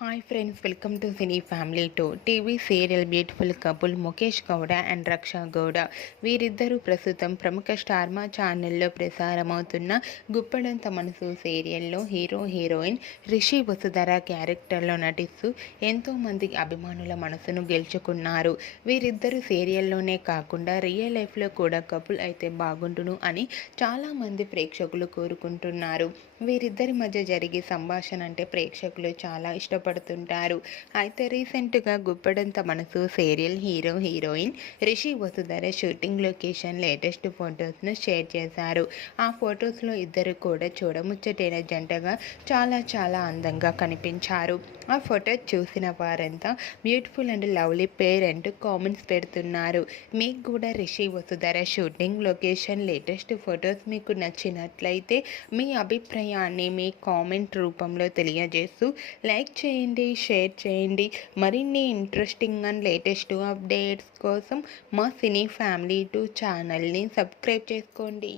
Hi friends, welcome to cine family two. TV serial beautiful couple Mukesh Gowda and Raksha Gowda వీరిద్దరూ ప్రస్తుతం ప్రముఖ star మా ఛానల్లో ప్రసారమవుతున్న గుప్పడంత మనసు సీరియల్లో హీరో హీరోయిన్ రిషి వసుధర క్యారెక్టర్లో నటిస్తూ ఎంతోమంది అభిమానుల మనసును గెలుచుకున్నారు. వీరిద్దరు సీరియల్లోనే కాకుండా రియల్ లైఫ్లో కూడా కపుల్ అయితే బాగుండును అని చాలామంది ప్రేక్షకులు కోరుకుంటున్నారు. వీరిద్దరి మధ్య జరిగే సంభాషణ అంటే ప్రేక్షకులు చాలా ఇష్టపడుతుంటారు. అయితే రీసెంట్గా గుప్పడంత మనసు serial hero heroine Rishi Vasudhara shooting location latest ఫొటోస్ను షేర్ చేశారు. ఆ ఫొటోస్లో ఇద్దరు కూడా చూడముచ్చటైన జంటగా చాలా చాలా అందంగా కనిపించారు. ఆ ఫోటో చూసిన వారంతా బ్యూటిఫుల్ అండ్ లవ్లీ పేర్ అంటూ కామెంట్స్ పెడుతున్నారు. మీకు కూడా Rishi Vasudhara shooting location latest photos మీకు నచ్చినట్లయితే మీ అభిప్రాయాన్ని మీ కామెంట్ రూపంలో తెలియజేస్తూ లైక్ చేయండి, షేర్ చేయండి. మరిన్ని ఇంట్రెస్టింగ్ అండ్ లేటెస్ట్ అప్డేట్స్ కోసం మా సినీ ఫ్యామిలీ 2 ఛానల్ని సబ్స్క్రైబ్ చేసుకోండి.